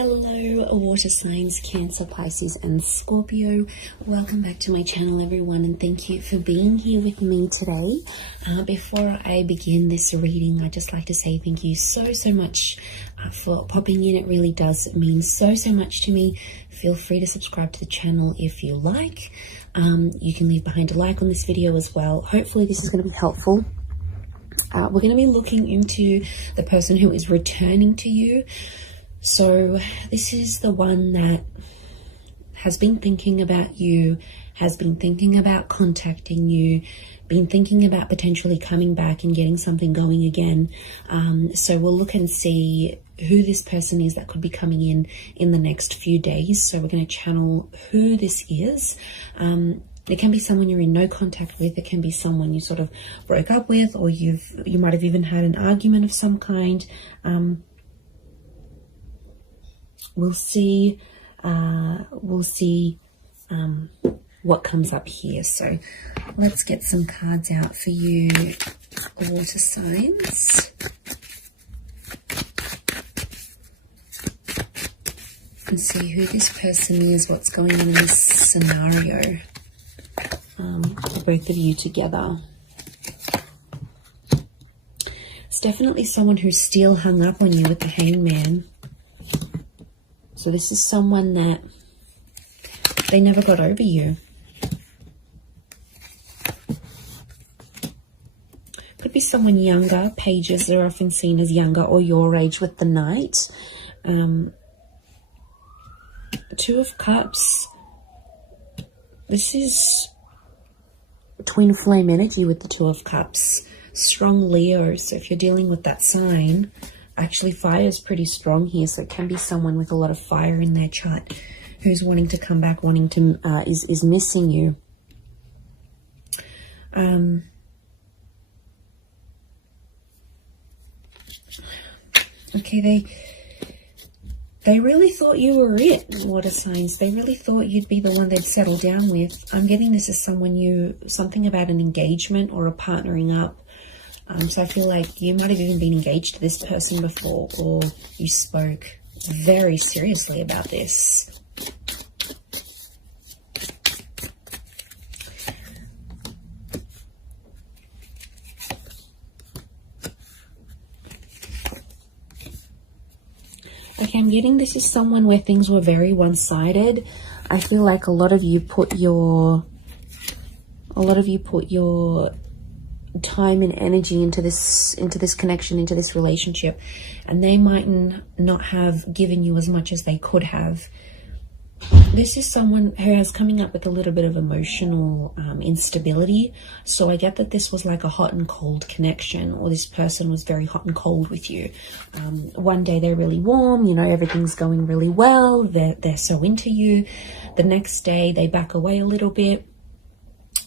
Hello water signs, Cancer, Pisces and Scorpio. Welcome back to my channel everyone, and thank you for being here with me today. Before I begin this reading, I'd just like to say thank you so much for popping in. It really does mean so much to me. Feel free to subscribe to the channel if you like. You can leave behind a like on this video as well. Hopefully this is going to be helpful. We're going to be looking into the person who is returning to you. So this is the one that has been thinking about you, has been thinking about contacting you, been thinking about potentially coming back and getting something going again. So we'll look and see who this person is that could be coming in the next few days. So we're going to channel who this is. It can be someone you're in no contact with. It can be someone you sort of broke up with, or you might have even had an argument of some kind. We'll see what comes up here. So let's get some cards out for you, water signs. And see who this person is, what's going on in this scenario for both of you together. It's definitely someone who's still hung up on you with the Hangman. So this is someone that they never got over you. Could be someone younger. Pages are often seen as younger or your age with the Knight. Two of Cups. This is twin flame energy with the Two of Cups. Strong Leo. So if you're dealing with that sign, actually fire is pretty strong here, so it can be someone with a lot of fire in their chart who's wanting to come back, wanting to is missing you. Okay, they really thought you were it, water signs. They really thought you'd be the one they'd settle down with. I'm getting this as something about an engagement or a partnering up. So I feel like you might have even been engaged to this person before, or you spoke very seriously about this. Okay, I'm getting this is someone where things were very one-sided. I feel like a lot of you put your time and energy into this connection, into this relationship, and they might not have given you as much as they could have. This is someone who is coming up with a little bit of emotional instability. So I get that this was like a hot and cold connection, or this person was very hot and cold with you. One day they're really warm, you know, everything's going really well, they're so into you. The next day they back away a little bit.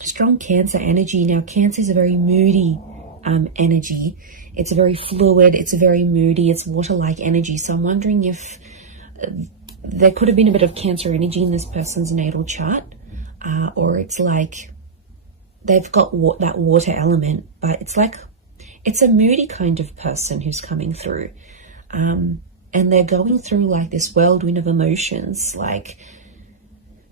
Strong Cancer energy. Now, Cancer is a very moody energy. It's a very fluid, it's a very moody, it's water-like energy. So I'm wondering if there could have been a bit of Cancer energy in this person's natal chart, or it's like they've got that water element, but it's a moody kind of person who's coming through, and they're going through like this whirlwind of emotions. Like,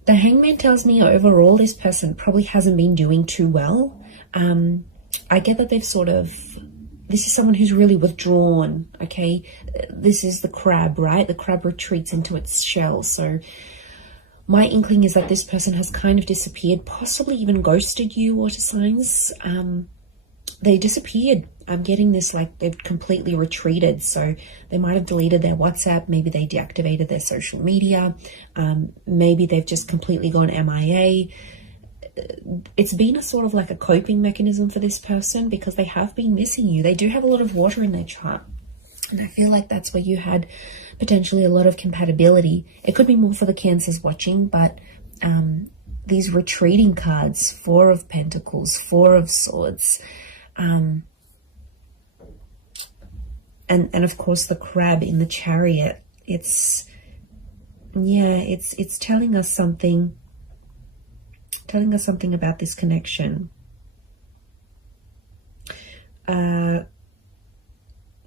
the Hangman tells me overall this person probably hasn't been doing too well. I get that this is someone who's really withdrawn, okay? This is the crab, right? The crab retreats into its shell. So my inkling is that this person has kind of disappeared, possibly even ghosted you, water signs. They disappeared. I'm getting this like they've completely retreated. So they might have deleted their WhatsApp. Maybe they deactivated their social media. Maybe they've just completely gone MIA. It's been a sort of like a coping mechanism for this person because they have been missing you. They do have a lot of water in their chart. And I feel like that's where you had potentially a lot of compatibility. It could be more for the Cancers watching, but these retreating cards, Four of Pentacles, Four of Swords, and of course the crab in the Chariot. It's telling us something about this connection.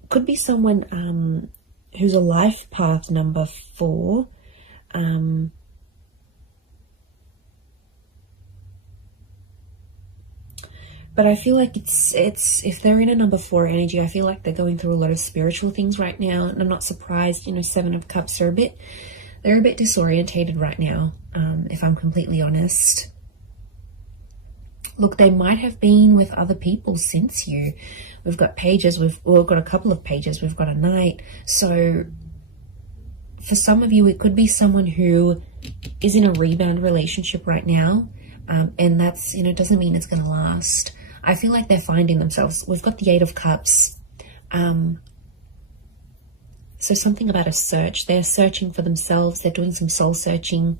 Could be someone who's a life path number 4. But I feel like it's if they're in a number 4 energy, I feel like they're going through a lot of spiritual things right now. And I'm not surprised, you know, 7 of Cups are they're a bit disorientated right now, if I'm completely honest. Look, they might have been with other people since you. We've got pages, we've got a couple of pages, we've got a knight. So for some of you, it could be someone who is in a rebound relationship right now. And that's, you know, doesn't mean it's going to last. I feel like they're finding themselves. We've got the 8 of Cups. So something about a search. They're searching for themselves. They're doing some soul searching.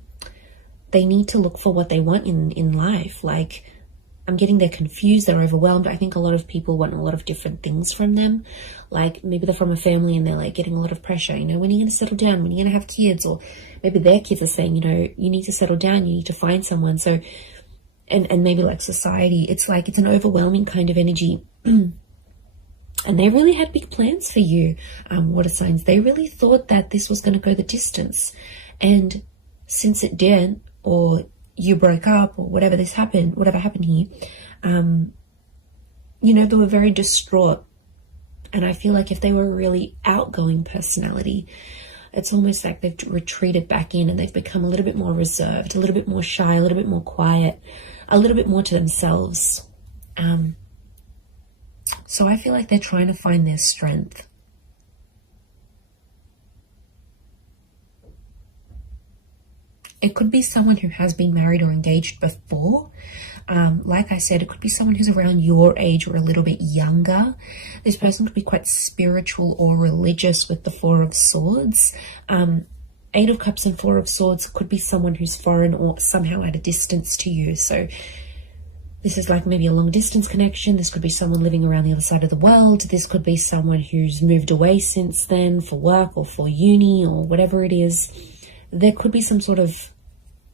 They need to look for what they want in life. Like, I'm getting they're confused. They're overwhelmed. I think a lot of people want a lot of different things from them. Like, maybe they're from a family and they're like getting a lot of pressure. You know, when are you going to settle down? When are you going to have kids? Or maybe their kids are saying, you know, you need to settle down. You need to find someone. So... And maybe like society, it's like it's an overwhelming kind of energy. And they really had big plans for you, water signs. They really thought that this was going to go the distance. And since it didn't, or you broke up, or whatever happened here, you know, they were very distraught. And I feel like if they were a really outgoing personality, it's almost like they've retreated back in and they've become a little bit more reserved, a little bit more shy, a little bit more quiet, a little bit more to themselves. So I feel like they're trying to find their strength. It could be someone who has been married or engaged before. Like I said, it could be someone who's around your age or a little bit younger. This person could be quite spiritual or religious with the 4 of Swords. 8 of Cups and 4 of Swords could be someone who's foreign or somehow at a distance to you. So this is like maybe a long distance connection. This could be someone living around the other side of the world. This could be someone who's moved away since then for work or for uni or whatever it is. There could be some sort of,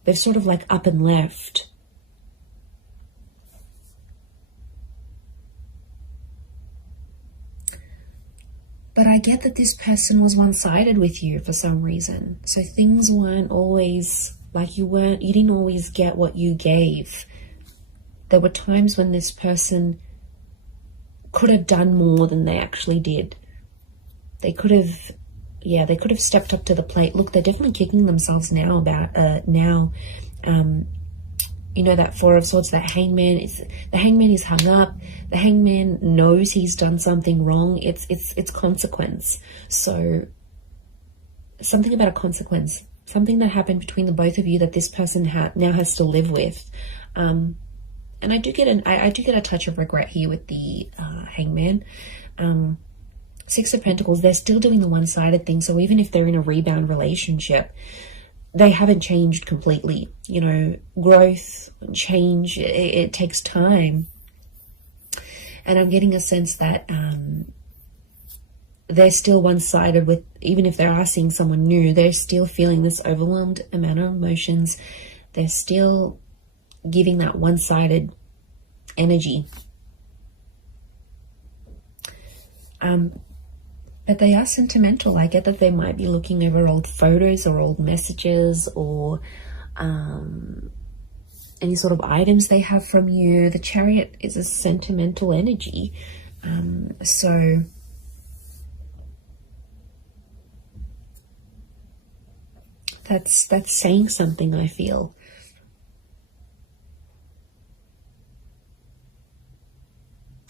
they've sort of like up and left. But I get that this person was one-sided with you for some reason. So things weren't always like you didn't always get what you gave. There were times when this person could have done more than they actually did. They could have stepped up to the plate. Look, they're definitely kicking themselves now about you know, that 4 of Swords, the hangman is hung up. The hangman knows he's done something wrong. It's consequence. So something about a consequence, something that happened between the both of you that this person now has to live with. And I do get a touch of regret here with the hangman. 6 of Pentacles, they're still doing the one-sided thing. So even if they're in a rebound relationship, they haven't changed completely. You know, growth, change, it takes time. And I'm getting a sense that they're still one-sided with, even if they are seeing someone new, they're still feeling this overwhelmed amount of emotions. They're still giving that one-sided energy. But they are sentimental. I get that they might be looking over old photos or old messages or any sort of items they have from you. The Chariot is a sentimental energy. So that's saying something, I feel.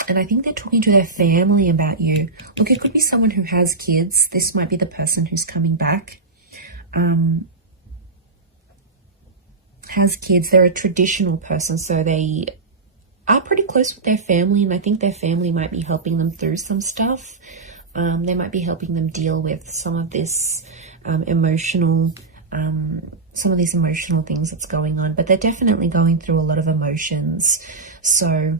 And I think they're talking to their family about you. Look, it could be someone who has kids. This might be the person who's coming back. Has kids. They're a traditional person, so they are pretty close with their family, and I think their family might be helping them through some stuff. They might be helping them deal with some of this emotional things that's going on, but they're definitely going through a lot of emotions. So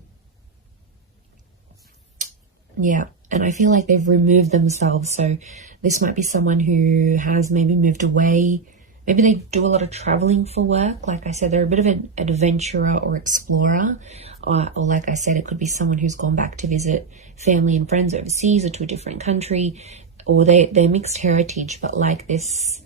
yeah, and I feel like they've removed themselves. So this might be someone who has maybe moved away. Maybe they do a lot of traveling for work. Like I said, they're a bit of an adventurer or explorer. Or like I said, it could be someone who's gone back to visit family and friends overseas or to a different country. or they're mixed heritage, but like this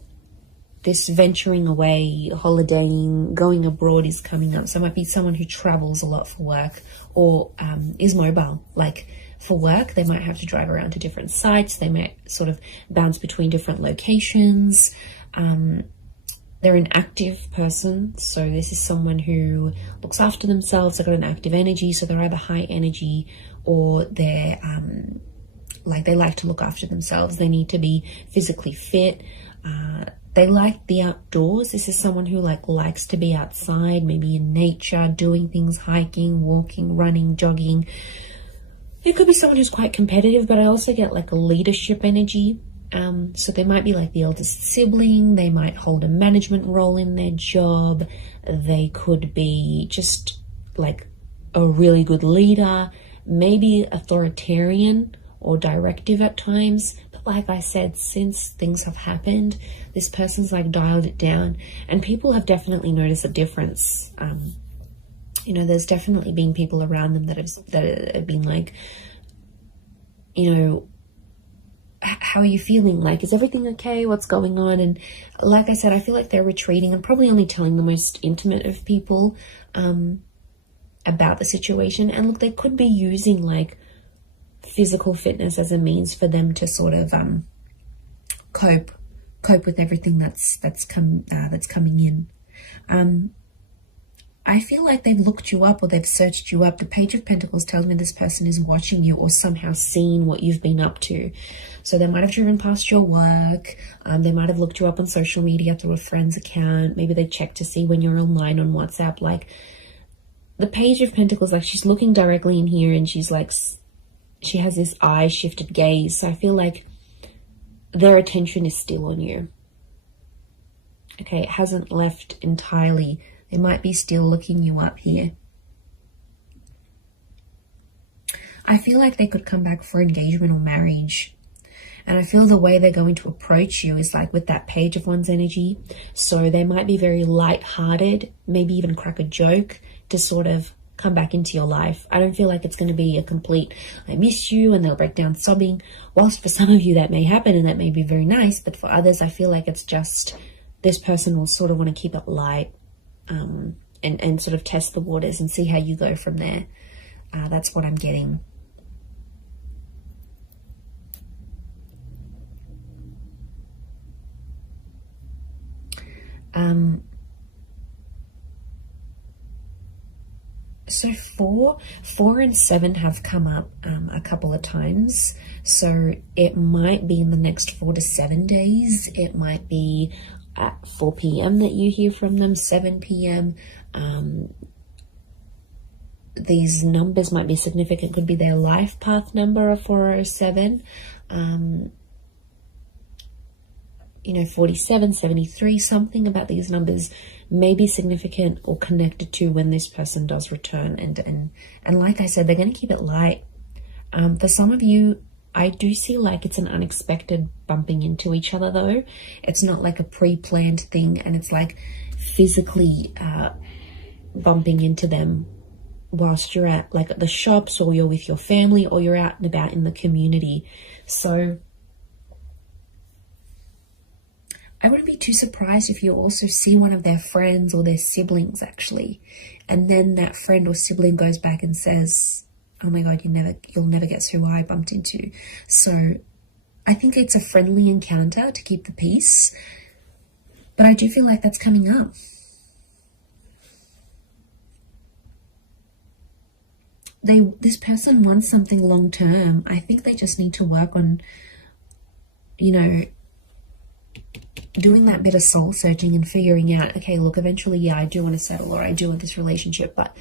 venturing away, holidaying, going abroad is coming up. So it might be someone who travels a lot for work, or is mobile. Like for work, they might have to drive around to different sites. They might sort of bounce between different locations. They're an active person. So this is someone who looks after themselves. They've got an active energy. So they're either high energy, or they're like they like to look after themselves. They need to be physically fit. They like the outdoors. This is someone who likes to be outside, maybe in nature, doing things, hiking, walking, running, jogging. It could be someone who's quite competitive, but I also get like a leadership energy. So they might be like the eldest sibling. They might hold a management role in their job. They could be just like a really good leader, maybe authoritarian or directive at times. But like I said, since things have happened, this person's like dialed it down, and people have definitely noticed a difference. You know, there's definitely been people around them that have been like, you know, how are you feeling? Like, is everything okay? What's going on? And like I said, I feel like they're retreating and probably only telling the most intimate of people about the situation. And look, they could be using like physical fitness as a means for them to sort of cope with everything that's coming in. I feel like they've looked you up, or they've searched you up. The Page of Pentacles tells me this person is watching you, or somehow seen what you've been up to. So they might have driven past your work. They might have looked you up on social media through a friend's account. Maybe they checked to see when you're online on WhatsApp. Like, the Page of Pentacles, like, she's looking directly in here, and she's like, she has this eye shifted gaze. So I feel like their attention is still on you. Okay, it hasn't left entirely. They might be still looking you up here. I feel like they could come back for engagement or marriage. And I feel the way they're going to approach you is like with that Page of Wands energy. So they might be very light-hearted, maybe even crack a joke to sort of come back into your life. I don't feel like it's going to be a complete, I miss you, and they'll break down sobbing. Whilst for some of you that may happen and that may be very nice, but for others, I feel like it's just this person will sort of want to keep it light. And sort of test the waters and see how you go from there. That's what I'm getting. So 4 and 7 have come up a couple of times. So it might be in the next 4 to 7 days. It might be at 4 p.m. that you hear from them, 7 p.m. These numbers might be significant. Could be their life path number of 407. You know, 47, 73, something about these numbers may be significant or connected to when this person does return. And like I said, they're going to keep it light. For some of you, I do see like it's an unexpected bumping into each other though. It's not like a pre-planned thing, and it's like physically bumping into them whilst you're at like at the shops, or you're with your family, or you're out and about in the community. So I wouldn't be too surprised if you also see one of their friends or their siblings actually, and then that friend or sibling goes back and says, oh my God, you'll never guess who I bumped into. So I think it's a friendly encounter to keep the peace, but I do feel like that's coming up. This person wants something long term. I think they just need to work on, you know, doing that bit of soul searching and figuring out, okay, look, eventually, yeah, I do want to settle, or I do want this relationship, but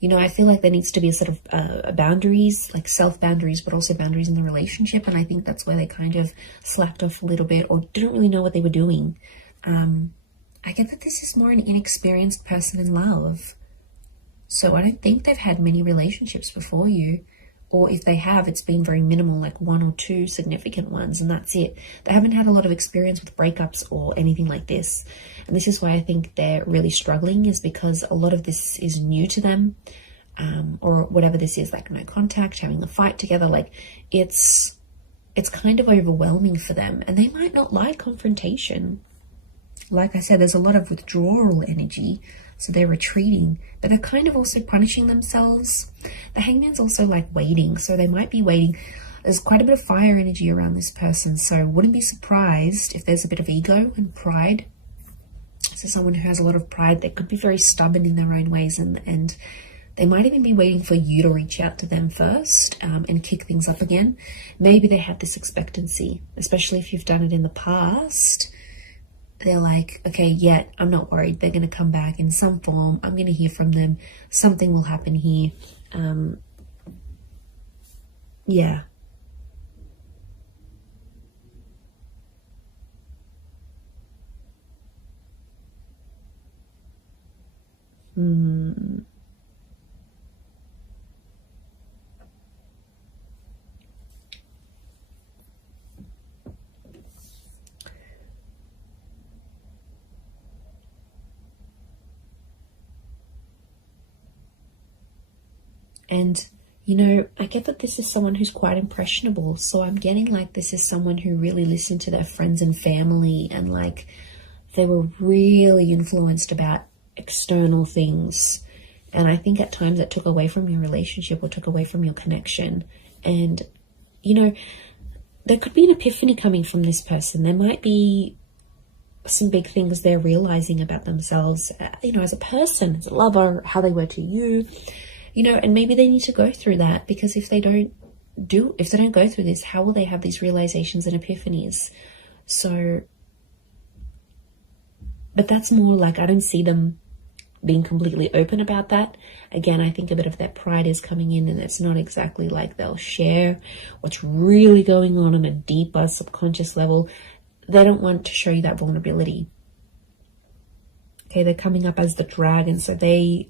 you know, I feel like there needs to be a sort of boundaries, like self-boundaries, but also boundaries in the relationship. And I think that's where they kind of slacked off a little bit, or didn't really know what they were doing. I get that this is more an inexperienced person in love. So I don't think they've had many relationships before you. Or if they have, it's been very minimal, like 1 or 2 significant ones, and that's it. They haven't had a lot of experience with breakups or anything like this. And this is why I think they're really struggling, is because a lot of this is new to them, or whatever this is, like no contact, having a fight together. Like it's it's kind of overwhelming for them, and they might not like confrontation. Like I said, there's a lot of withdrawal energy, so they're retreating, but they're kind of also punishing themselves. The Hangman's also like waiting, so they might be waiting. There's quite a bit of fire energy around this person, so wouldn't be surprised if there's a bit of ego and pride. So someone who has a lot of pride, they could be very stubborn in their own ways, and they might even be waiting for you to reach out to them first and kick things up again. Maybe they had this expectancy, especially if you've done it in the past. They're like, okay, yeah, I'm not worried. They're going to come back in some form. I'm going to hear from them. Something will happen here. Yeah. And, you know, I get that this is someone who's quite impressionable. So I'm getting like this is someone who really listened to their friends and family, and like they were really influenced about external things. And I think at times it took away from your relationship or took away from your connection. And, you know, there could be an epiphany coming from this person. There might be some big things they're realizing about themselves, you know, as a person, as a lover, how they were to you. You know, and maybe they need to go through that, because if they don't go through this, how will they have these realizations and epiphanies? So, but that's more like, I don't see them being completely open about that. Again, I think a bit of that pride is coming in, and it's not exactly like they'll share what's really going on a deeper subconscious level. They don't want to show you that vulnerability. Okay, they're coming up as the dragon, so they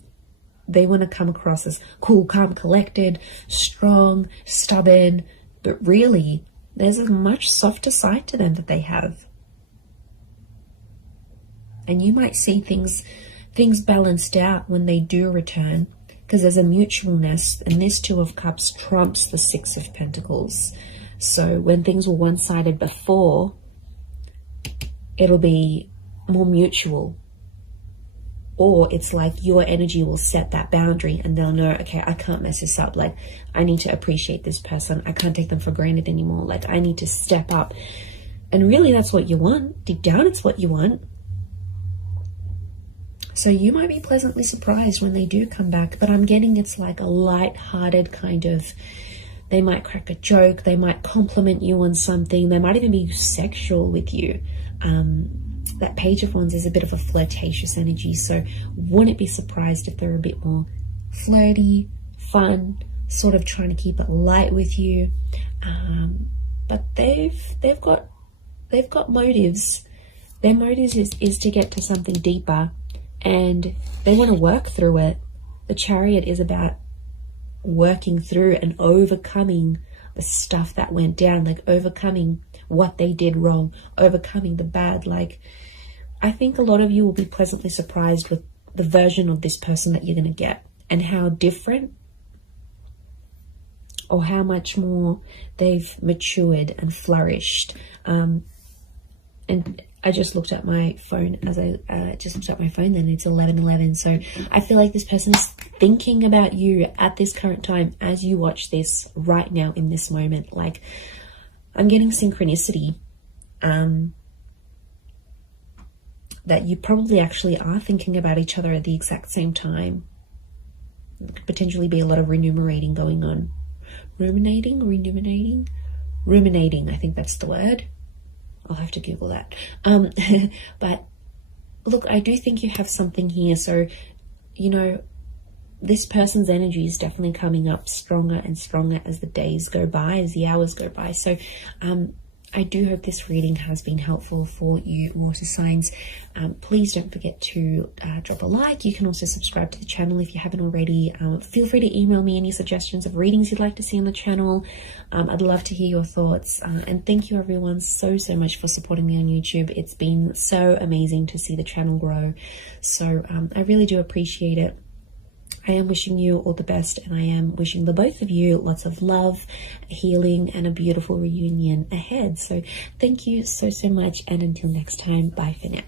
want to come across as cool, calm, collected, strong, stubborn, but really there's a much softer side to them that they have. And you might see things balanced out when they do return, because there's a mutualness, and this Two of Cups trumps the Six of Pentacles. So when things were one-sided before, it'll be more mutual. Or it's like your energy will set that boundary, and they'll know, okay, I can't mess this up. Like, I need to appreciate this person. I can't take them for granted anymore. Like, I need to step up. And really, that's what you want. Deep down, it's what you want. So you might be pleasantly surprised when they do come back. But I'm getting it's like a light-hearted kind of, they might crack a joke. They might compliment you on something. They might even be sexual with you. That Page of Wands is a bit of a flirtatious energy, so wouldn't be surprised if they're a bit more flirty, fun, sort of trying to keep it light with you. But they've got motives. Their motives is to get to something deeper, and they want to work through it. The Chariot is about working through and overcoming the stuff that went down, like overcoming what they did wrong, overcoming the bad. Like, I think a lot of you will be pleasantly surprised with the version of this person that you're going to get, and how different or how much more they've matured and flourished. And I just looked at my phone as I just looked at my phone, then it's 11:11. So I feel like this person is thinking about you at this current time as you watch this right now in this moment. Like, I'm getting synchronicity, that you probably actually are thinking about each other at the exact same time. There could potentially be a lot of ruminating going on. Ruminating, I think that's the word. I'll have to Google that. But look, I do think you have something here. So, you know, this person's energy is definitely coming up stronger and stronger as the days go by, as the hours go by. So I do hope this reading has been helpful for you water signs. Please don't forget to drop a like. You can also subscribe to the channel if you haven't already. Feel free to email me any suggestions of readings you'd like to see on the channel. I'd love to hear your thoughts. And thank you everyone so much for supporting me on YouTube. It's been so amazing to see the channel grow. So I really do appreciate it. I am wishing you all the best, and I am wishing the both of you lots of love, healing, and a beautiful reunion ahead. So thank you so much, and until next time, bye for now.